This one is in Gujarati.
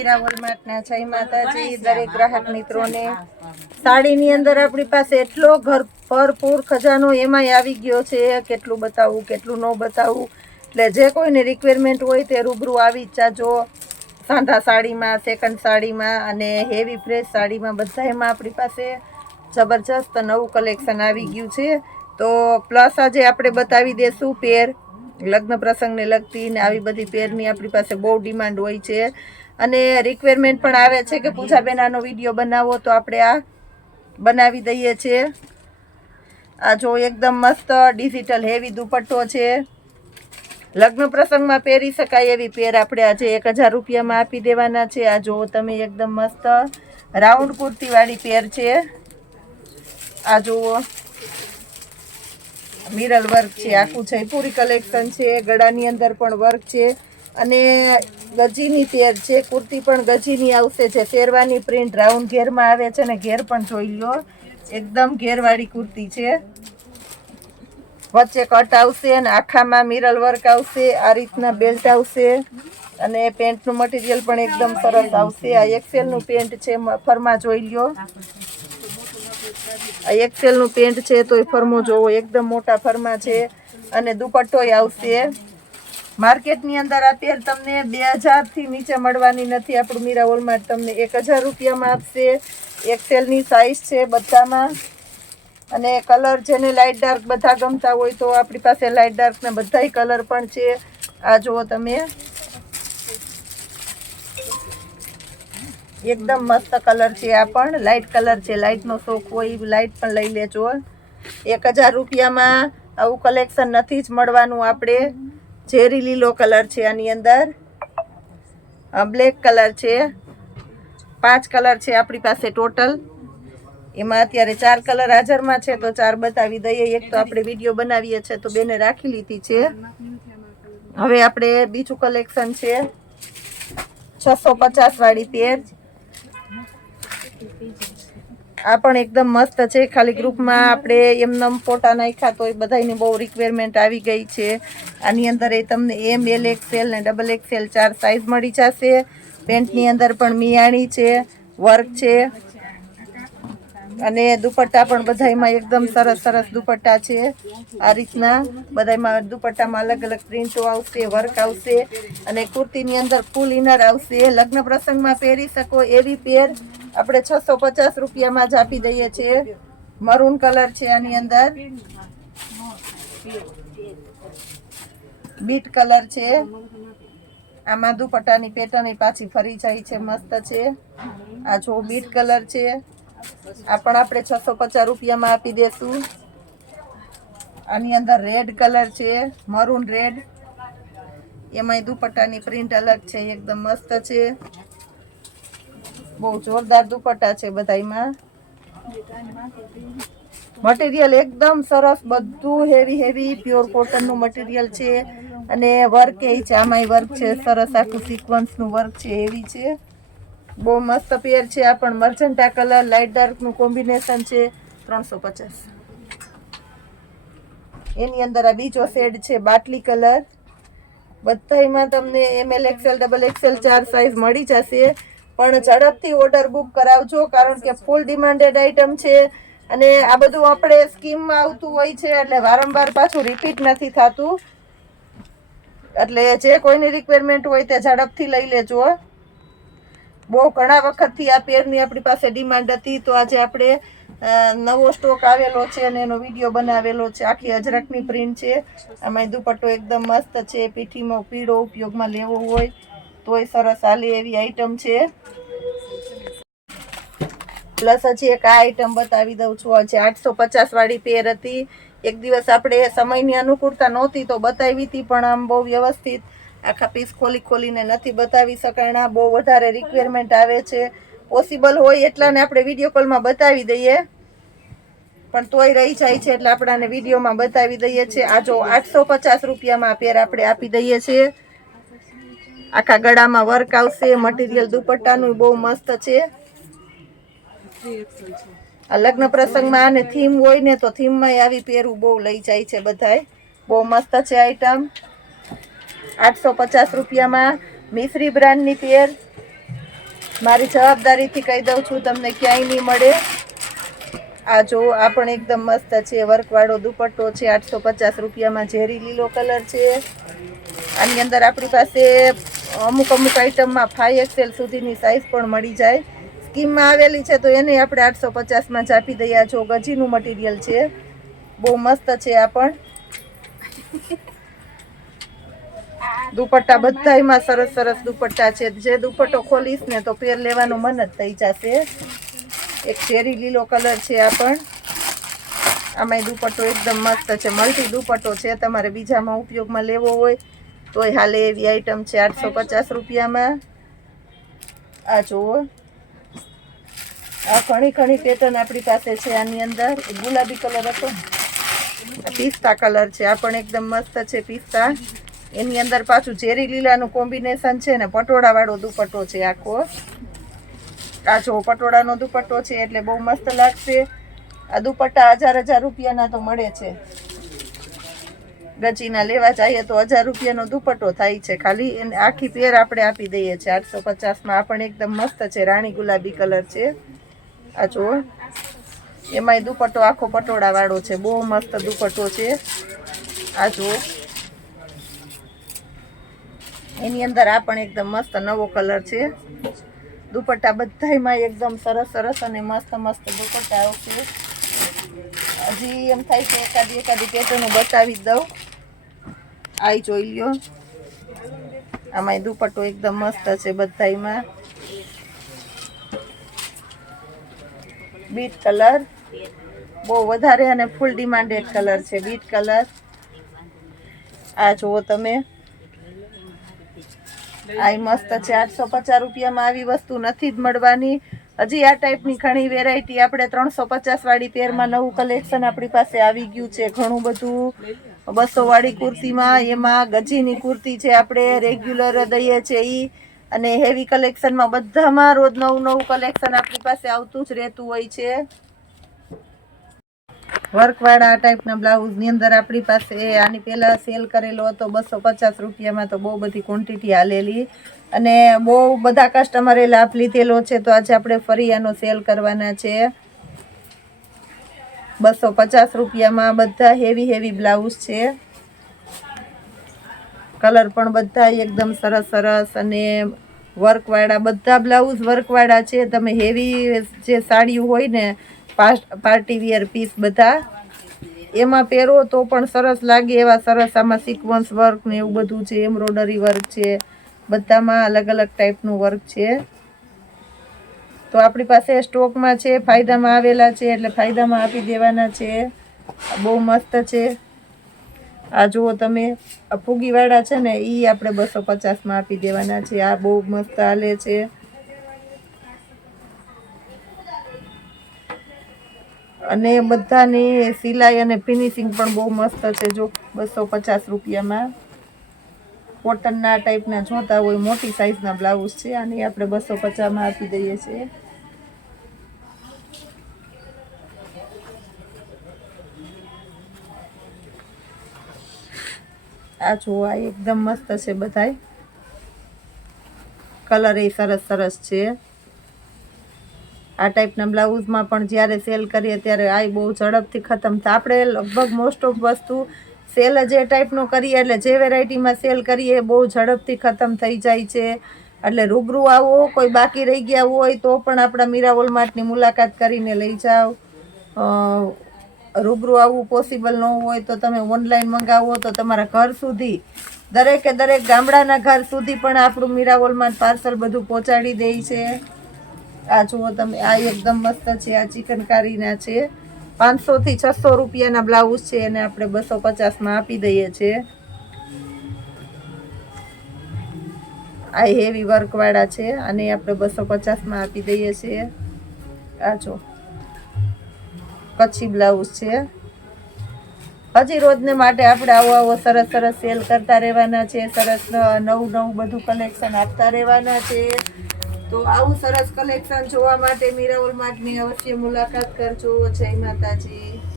મીરા વોલમાર્ટના જય માતાજી દરેક ગ્રાહક મિત્રોને। સાડીની અંદર આપણી પાસે એટલો ભરપૂર ખજાનો એમાંય આવી ગયો છે, કેટલું બતાવું કેટલું ન બતાવું। એટલે જે કોઈને રિક્વાયરમેન્ટ હોય તે રૂબરૂ આવી જ જાજો। સાંધા સાડીમાં, સેકન્ડ સાડીમાં અને હેવી ફ્રેશ સાડીમાં બધામાં આપણી પાસે જબરજસ્ત નવું કલેક્શન આવી ગયું છે। તો પ્લસ આજે આપણે બતાવી દેશું પેર લગ્ન પ્રસંગને લગતી ને આવી બધી પેરની આપણી પાસે બહુ ડિમાન્ડ હોય છે અને રિક્વાયરમેન્ટ પણ આવે છે કે પૂજાબેન આનો વિડીયો બનાવો, તો આપણે આ બનાવી દઈએ છીએ। આ જો એકદમ મસ્ત ડિજિટલ હેવી દુપટ્ટો છે, લગ્ન પ્રસંગમાં પહેરી શકાય એવી પેર આપણે આજે 1000 રૂપિયામાં આપી દેવાના છે। આ જો તમે એકદમ મસ્ત રાઉન્ડ કુર્તીવાળી પેર છે। આ જુઓ મિરર વર્ક છે, આખું જયપુરી કલેક્શન છે, ગળાની અંદર પણ વર્ક છે અને ગજીની પેર છે। કુર્તી પણ ગજીની આવશે, જે શેરવાની પ્રિન્ટ રાઉન્ડ ઘેરમાં આવે છે ને ઘેર પણ જોઈ લો, એકદમ ઘેરવાળી કુર્તી છે। વચ્ચે કટ આવશે અને આખામાં મિરર વર્ક આવશે, આ રીતના બેલ્ટ આવશે અને પેન્ટનું મટીરિયલ પણ એકદમ સરસ આવશે। આ એક્સેલનું પેન્ટ છે, ફરમા જોઈ લ્યો, આ એક્સેલનું પેન્ટ છે તોય ફરમો જોવો, એકદમ મોટા ફરમા છે અને દુપટ્ટોય આવશે। માર્કેટની અંદર આ પેર તમને 2000 થી નીચે મળવાની નથી, આપણું મીરા વોલમાર્ટ તમને 1000 રૂપિયામાં આપશે। એક્સેલની સાઇઝ છે બધામાં અને કલર જેને લાઇટ ડાર્ક બધા ગમતા હોય તો આપણી પાસે લાઇટ ડાર્કના બધાય કલર પણ છે। આ જુઓ તમે, એકદમ મસ્ત કલર છે, આ પણ લાઇટ કલર છે, લાઇટનો શોખ હોય લાઇટ પણ લઈ લેજો। 1000 રૂપિયામાં આવું કલેક્શન નથી જ મળવાનું આપણે। ઝેરી લીલો કલર છે, આની અંદર બ્લેક કલર છે, 5 કલર છે આપણી પાસે ટોટલ, એમાં અત્યારે 4 કલર હાજરમાં છે તો 4 બતાવી દઈએ। એક તો આપણે વિડીયો બનાવીએ છીએ તો બેને રાખી લીધી છે। હવે આપણે બીજું કલેક્શન છે 650 વાળી પેર, આ પણ એકદમ મસ્ત છે। ખાલી ગ્રુપમાં આપણે એમનેમ ફોટા નાખ્યા તો એ બધાની બહુ રિક્વાયરમેન્ટ આવી ગઈ છે। આની અંદર એ તમને M, L, XL ને XXL 4 સાઇઝ મળી જશે। પેન્ટની અંદર પણ મિયાણી છે, વર્ક છે અને દુપટ્ટા પણ બધામાં એકદમ સરસ સરસ દુપટ્ટા છે। આ રીતના બધામાં દુપટ્ટામાં અલગ અલગ પ્રિન્ટો આવશે, વર્ક આવશે અને કુર્તીની અંદર ફૂલ ઇનર આવશે। લગ્ન પ્રસંગમાં પહેરી શકો એવી પેર આપણે 650 રૂપિયામાં જ આપી દઈએ છીએ। મરૂન કલર છે, આની અંદર બીટ કલર છે, આમાં દુપટ્ટાની પેટર્ન પાછી ફરી જાય છે, મસ્ત છે। આ જો બીટ કલર છે, આ પણ આપણે 650 રૂપિયામાં આપી દેશું। આની અંદર રેડ કલર છે, મરૂન રેડ, એમાંય દુપટ્ટાની પ્રિન્ટ અલગ છે, એકદમ મસ્ત છે, બહુ જોરદાર દુપટ્ટા છે બધામાં। મટીરિયલ એકદમ સરસ, બધું હેવી હેવી પ્યોર કોટનનું મટીરિયલ છે અને વર્ક એ છે, આમાંય વર્ક છે સરસ, આખું સિક્વન્સનું વર્ક છે, એવી છે, બહુ મસ્ત પેર છે। આ પણ મર્જન્ટા કલર લાઇટ ડાર્કનું કોમ્બિનેશન છે, 350। એની અંદર આ બીજો શેડ છે બાટલી કલર, બધામાં તમને ML, XL, XXL 4 સાઇઝ મળી જશે। પણ ઝડપથી ઓર્ડર બુક કરાવજો, કારણ કે ફૂલ ડિમાન્ડેડ આઇટમ છે અને આ બધું આપણે સ્કીમમાં આવતું હોય છે એટલે વારંવાર પાછું રિપીટ નથી થતું, એટલે જે કોઈની રિક્વાયરમેન્ટ હોય તે ઝડપથી લઈ લેજો। બહુ ઘણા વખતથી આ પેરની આપણી પાસે ડિમાન્ડ હતી, તો આજે આપણે નવો સ્ટોક આવેલો છે અને એનો વિડીયો બનાવેલો છે। આખી અજરકની પ્રિન્ટ છે, આમાં દુપટ્ટો એકદમ મસ્ત છે, પીઠીમાં પીળો ઉપયોગમાં લેવો હોય તોય સરસ હાલે એવી આઈટમ છે। પ્લસ હજી એક આ આઈટમ બતાવી દઉં છું, આજે 850 વાળી પેર હતી। એક દિવસ આપણે સમયની અનુકૂળતા નહોતી તો બતાવી હતી, પણ આમ બહુ વ્યવસ્થિત આખા પીસ ખોલીને નથી બતાવી શકાણા, બહુ વધારે રિક્વાયરમેન્ટ આવે છે। પોસિબલ હોય એટલાને આપણે વિડીયો કોલમાં બતાવી દઈએ, પણ તોય રહી જાય છે એટલે આપણે આને વિડીયોમાં બતાવી દઈએ છીએ। આ જો 850 રૂપિયામાં પેર આપણે આપી દઈએ છીએ। આખા ગળામાં વર્ક આવશે, મટીરિયલ દુપટ્ટાનું બહુ મસ્ત છે। આ લગ્ન પ્રસંગમાં આને થીમ હોય ને તો થીમમાં આવી પેરું બહુ લઈ જાય છે બધાય, બહુ મસ્ત છે આઈટમ। 850 રૂપિયામાં મિશ્રી બ્રાન્ડની પેર, મારી જવાબદારીથી કહી દઉં છું, તમને ક્યાંય નહીં મળે. આ જો આ પણ એકદમ મસ્ત છે, વર્કવાળો દુપટ્ટો છે, 850 રૂપિયામાં. ઝેરી લીલો કલર છે. આની અંદર આપણી પાસે અમુક આઈટમમાં 5XL સુધીની સાઇઝ પણ મળી જાય. સ્કીમમાં આવેલી છે તો એને આપણે 850માં જ આપી દઈએ. જો ગજીનું મટીરિયલ છે, બહુ મસ્ત છે. આ પણ દુપટ્ટા બધાયમાં સરસ સરસ દુપટ્ટા છે. જે દુપટ્ટો ખોલીશ ને તો પેર લેવાનું મન જ થઈ જશે. એક ચેરી લીલો કલર છે. આ પણ આમાંય દુપટ્ટો એકદમ મસ્ત છે. મલ્ટી દુપટ્ટો છે. તમારે બીજામાં ઉપયોગમાં લેવો હોય તોય હાલે એવી આઈટમ છે. 850 રૂપિયામાં. આ જુઓ, આ ઘણી પેટર્ન આપણી પાસે છે. આની અંદર ગુલાબી કલર હતો, પિસ્તા કલર છે. આ પણ એકદમ મસ્ત છે પિસ્તા. એની અંદર પાછું ઝેરી લીલાનું કોમ્બિનેશન છે ને પટોળા વાળો દુપટ્ટો છે આખો. આ જો પટોળાનો દુપટ્ટો છે એટલે બહુ મસ્ત લાગશે. આ દુપટ્ટા 1000 રૂપિયાના તો મળે છે. ગજીના લેવા જઈએ તો 1000 રૂપિયાનો દુપટ્ટો થાય છે ખાલી. એને આખી પેર આપણે આપી દઈએ છીએ 850માં. આ પણ એકદમ મસ્ત છે, રાણી ગુલાબી કલર છે. આ જો એમાંય દુપટ્ટો આખો પટોળા વાળો છે, બહુ મસ્ત દુપટ્ટો છે. આ જો એની અંદર આ પણ એકદમ મસ્ત નવો કલર છે. દુપટ્ટા બધાયમાં એકદમ સરસ સરસ અને મસ્ત મસ્ત દુપટ્ટા આવશે. હજી એમ થાય કે એકાદી પેટર્ન બતાવી દઉં. આઈ જોઈ લ્યો, આમાંય દુપટ્ટો એકદમ મસ્ત છે બધાયમાં. બીટ કલર બહુ વધારે અને ફૂલ ડિમાન્ડેડ કલર છે, બીટ કલર. આ જુઓ તમે, આ મસ્ત છે. 850 રૂપિયામાં આવી વસ્તુ નથી જ મળવાની. હજી આ ટાઈપની ઘણી વેરાયટી આપણે 350 વાળી પેરમાં નવું કલેક્શન આપણી પાસે આવી ગયું છે ઘણું બધું. 200 વાળી કુર્તીમાં એમાં ગજીની કુર્તી છે, આપણે રેગ્યુલર દઈએ છીએ ઈ. અને હેવી કલેક્શનમાં બધામાં રોજ નવું કલેક્શન આપણી પાસે આવતું જ રહેતું હોય છે. વર્કવાળા આ ટાઈપના બ્લાઉઝની અંદર આપણી પાસે આની પહેલાં સેલ કરેલો હતો 250 રૂપિયામાં. તો બહુ બધી ક્વોન્ટિટી હાલેલી અને બહુ બધા કસ્ટમરે લાભ લીધેલો છે. તો આજે આપણે ફરી આનો સેલ કરવાના છે. 250 રૂપિયામાં બધા હેવી બ્લાઉઝ છે. કલર પણ બધા એકદમ સરસ સરસ અને વર્કવાળા, બધા બ્લાઉઝ વર્કવાળા છે. તમે હેવી જે સાડીઓ હોય ને પાર્ટી વિયર પીસ બધા એમાં પહેરો તો પણ સરસ લાગે એવા સરસ. આમાં સિક્વન્સ વર્ક ને એવું બધું છે, એમ્બ્રોડરી વર્ક છે, બધામાં અલગ ટાઈપનું વર્ક છે. તો આપણી પાસે સ્ટોકમાં છે, ફાયદામાં આવેલા છે એટલે ફાયદામાં આપી દેવાના છે. બહુ મસ્ત છે. આ જુઓ તમે, આ ફૂગીવાળા છે ને એ આપણે 250માં આપી દેવાના છે. આ બહુ મસ્ત હાલે છે. અને બધાની સિલાઈ અને ફિનિશિંગ પણ બહુ મસ્ત છે. જો 250 રૂપિયામાં કોટનના ટાઈપના જોતા હોય મોટી સાઈઝના બ્લાઉઝ છે. આની આપણે 250માં આપી દઈએ છીએ. આ જો આ એકદમ મસ્ત છે. બધાય કલર એ સરસ છે. આ ટાઈપના બ્લાઉઝમાં પણ જ્યારે સેલ કરીએ ત્યારે આ બહુ ઝડપથી ખતમ થાય. આપણે લગભગ મોસ્ટ ઓફ વસ્તુ સેલ જે ટાઈપનો કરીએ એટલે જે વેરાયટીમાં સેલ કરીએ એ બહુ ઝડપથી ખતમ થઈ જાય છે. એટલે રૂબરૂ આવો, કોઈ બાકી રહી ગયા હોય તો પણ આપણા મીરા વોલમાર્ટની મુલાકાત કરીને લઈ જાઓ. રૂબરૂ આવવું પોસિબલ ન હોય તો તમે ઓનલાઈન મંગાવો તો તમારા ઘર સુધી, દરેક ગામડાના ઘર સુધી પણ આપણું મીરા વોલમાર્ટ પાર્સલ બધું પહોંચાડી દે છે. આ જુઓ તમે, આ એકદમ મસ્ત છે. આ ચિકનકારીના છે. 500 થી 600 રૂપિયાના બ્લાઉઝ છે એને આપણે 250માં આપી દઈએ છીએ. આ હેવી વર્કવાળા છે, આને આપણે 250માં આપી દઈએ છીએ. આ જો કચ્છી બ્લાઉઝ છે. હજી રોજને માટે આપણે આવો સરસ સેલ કરતા રહેવાના છે. સરસ નવું બધું કલેક્શન આપતા રહેવાના છે. તો આવું સરસ કલેક્શન જોવા માટે મીરા વોલમાર્ટની અવશ્ય મુલાકાત કરજો. જય માતાજી.